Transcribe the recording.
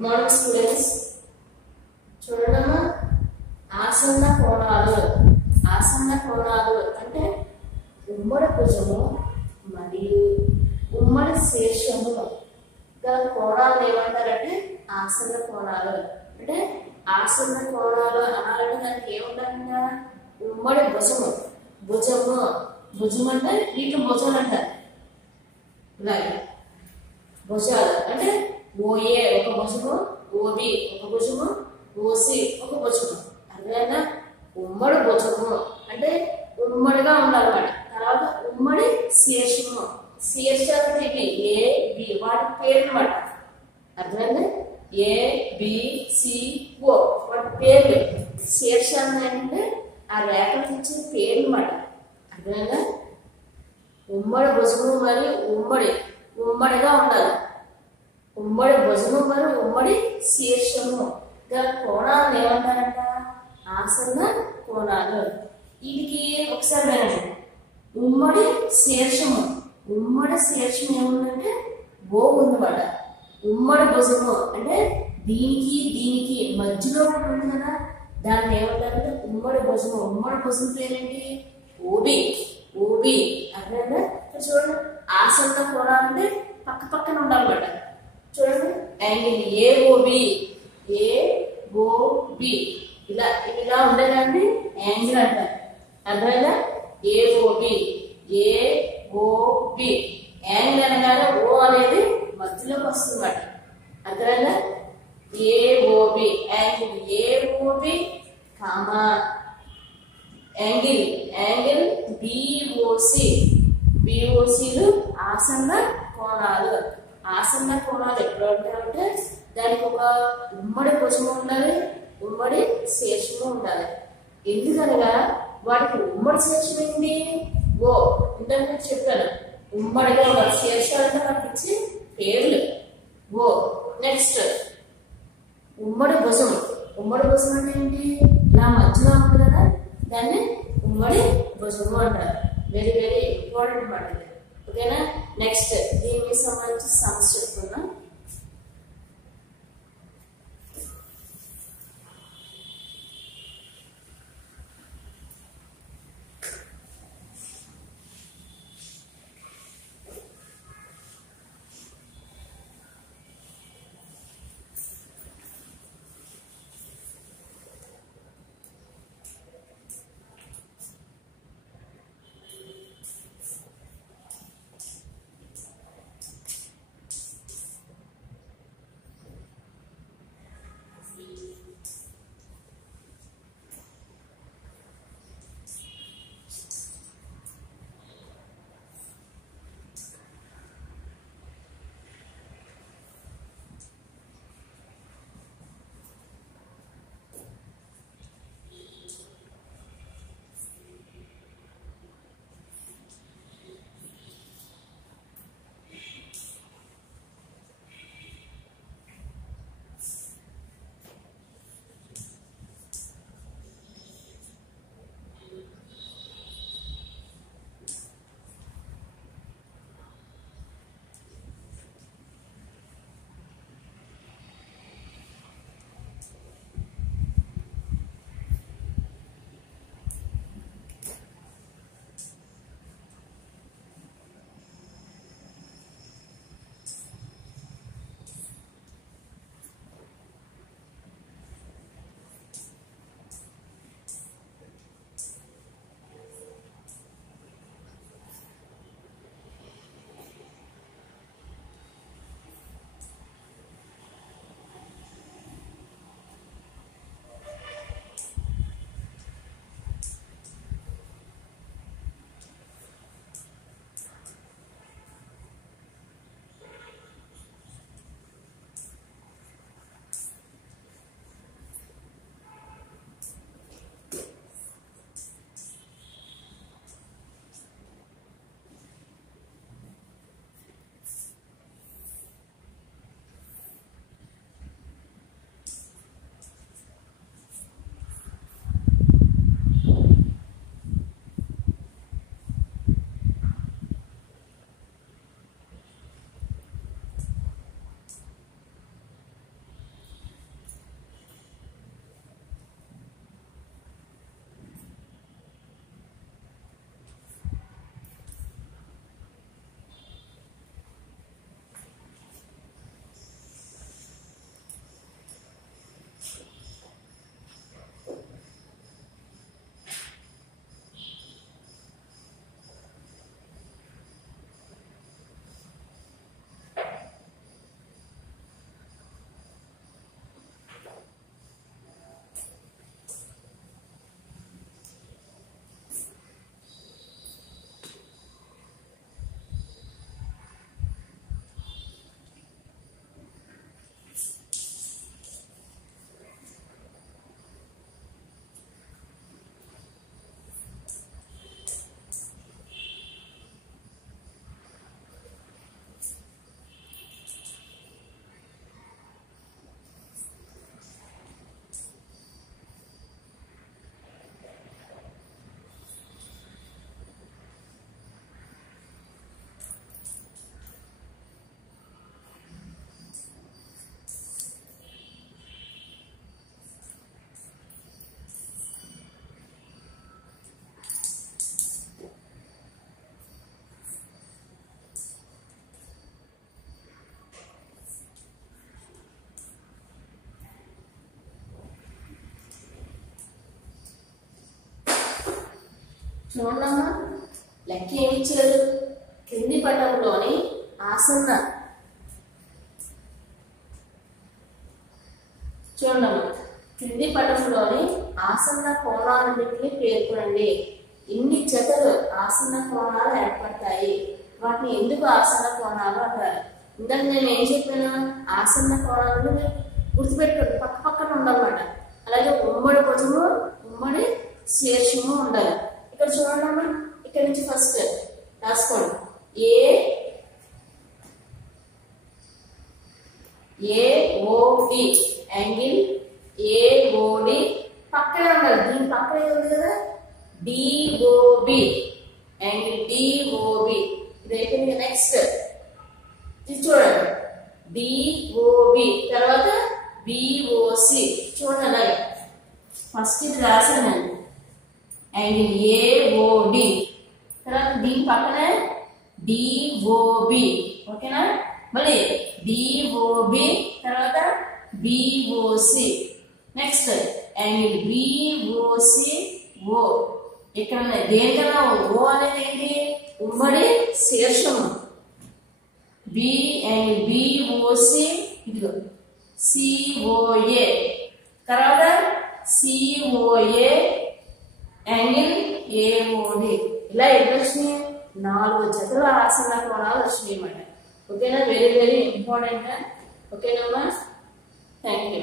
Morning students చూడమ్మా ఆసన్న కోణాలు అంటే ఉమ్మడి భుజము మరియు ఉమ్మడి శీర్షము గల కోణాలను ఏమంటారంటే ఆసన్న కోణాలు. అంటే ఆసన్న కోణాలు అనాలంటే దానికి ఏముంటారంట ఉమ్మడి భుజము అంటే వీటి భుజాలు అంటారు. ఇలాగే భుజాలు అంటే ఓఏ ఒక భుజము, ఓబి ఒక భుజము, ఓసి ఒక భుజము. అర్థమైనా ఉమ్మడి భుజము అంటే ఉమ్మడిగా ఉండాలన్నమాట. తర్వాత ఉమ్మడి శీర్షము, శీర్షాలు ఇవి ఏ బి వాటి పేర్లు అన్నమాట. అర్థమైందా? ఏ బి సి ఓ వాటి పేర్లు. శీర్షాలు అంటే ఆ రేఖలకు ఇచ్చిన పేర్లు అన్నమాట. అర్థమైందా? ఉమ్మడి భుజము మరియు ఉమ్మడిగా ఉండాలి. ఉమ్మడి భుజము మరియు ఉమ్మడి శీర్షము గల కోణాలను ఏమంటారంట ఆసన్న కోణాలు. వీటికి ఒకసారి వినండి. ఉమ్మడి శీర్షము ఏముందంటే ఓ ఉందన్నమాట. ఉమ్మడి భుజము అంటే దీనికి మధ్యలో ఉంటుంది కదా, దాన్ని ఏమంటారంటే ఉమ్మడి భుజం పేరేంటి ఓబి. అర్థమైందా? చూడండి ఆసన్న కోణాలు అంటే పక్కన ఉండాలన్నమాట. చూడండి యాంగిల్ ఏఓబి ఇలా ఉండేదాన్ని యాంగిల్ అంటారు. అర్థమైందా? ఏఓబి యాంగిల్ అనగానే ఓ అనేది మధ్యలోకి వస్తుంది అన్నమాట. అర్థమైందా? ఏఓబి యాంగిల్ కామా యాంగిల్ బిఓసిలు ఆసన్న కోణాలు. ఆసన్న కోణాలు ఎప్పుడు ఉంటాయంటే దానికి ఒక ఉమ్మడి భుజము ఉండాలి, ఉమ్మడి శీర్షము ఉండాలి. ఎందుకనగా వాటికి ఉమ్మడి శీర్షం ఏంటి ఓ. ఇంతకు చెప్పాను ఉమ్మడిగా ఉండాలి. శీర్షాలంటే వాటికి ఇచ్చే పేర్లు ఓ. నెక్స్ట్ ఉమ్మడి భుజం అంటే ఏంటి ఇలా మధ్యలో ఉంటుంది కదా, దాన్ని ఉమ్మడి భుజము అంటారు. వెరీ వెరీ ఇంపార్టెంట్ మాట. ఓకేనా? నెక్స్ట్ దీనికి సంబంధించి సమస్య చెప్తున్నా. చూడమ్మా, లెక్క ఏమి ఇచ్చారు? క్రింది పటంలోని ఆసన్న చూడమ్మా, క్రింది పటంలోని ఆసన్న కోణాలన్నింటినీ పేర్కొనండి. ఇన్ని జతలు ఆసన్న కోణాలు ఏర్పడతాయి. వాటిని ఎందుకు ఆసన్న కోణాలు అంటారు? ఇందాక నేను ఏం చెప్పాను? ఆసన్న కోణాలను మీరు గుర్తుపెట్టుకోండి, పక్క పక్కన ఉండాలన్నమాట. అలాగే ఉమ్మడి భుజము, ఉమ్మడి శీర్షము ఉండాలి. ఇక్కడ చూడండి, ఇక్కడ నుంచి ఫస్ట్ రాసుకోండి. ఏఓడి యాంగిల్ ఏఓడి పక్కనే ఉండాలి. దీని పక్కనే ఉంది కదా డిఓబి యాంగిల్ డిఓబి. ఇది అయిపోయింది. నెక్స్ట్ ఇది చూడండి, డిఓబి తర్వాత బిఓసి. చూడండి, అలాగే ఫస్ట్ ఇది రాశాను నేను, యాంగిల్ ఏఓడి తర్వాత దీని పక్కనే డిఓబి. ఓకేనా? మళ్ళీ డిఓబి తర్వాత బిఓసి. నెక్స్ట్ యాంగిల్ బిఓసి ఓ. ఇక్కడ దేనికన్నా ఓ అనేది ఏంటి? ఉమ్మడి శీర్షము. బి యాంగిల్ బిఓసి ఇదిగో సిఓఏ తర్వాత సిఓఏ యాంగిల్ ఏఓడి. ఇలా ఎన్ని వచ్చినాయి? 4 జతల ఆసన్న కోణాలు వచ్చినాయి అన్నమాట. ఓకేనా? Very very important. ఓకేనమ్మా? Thank you.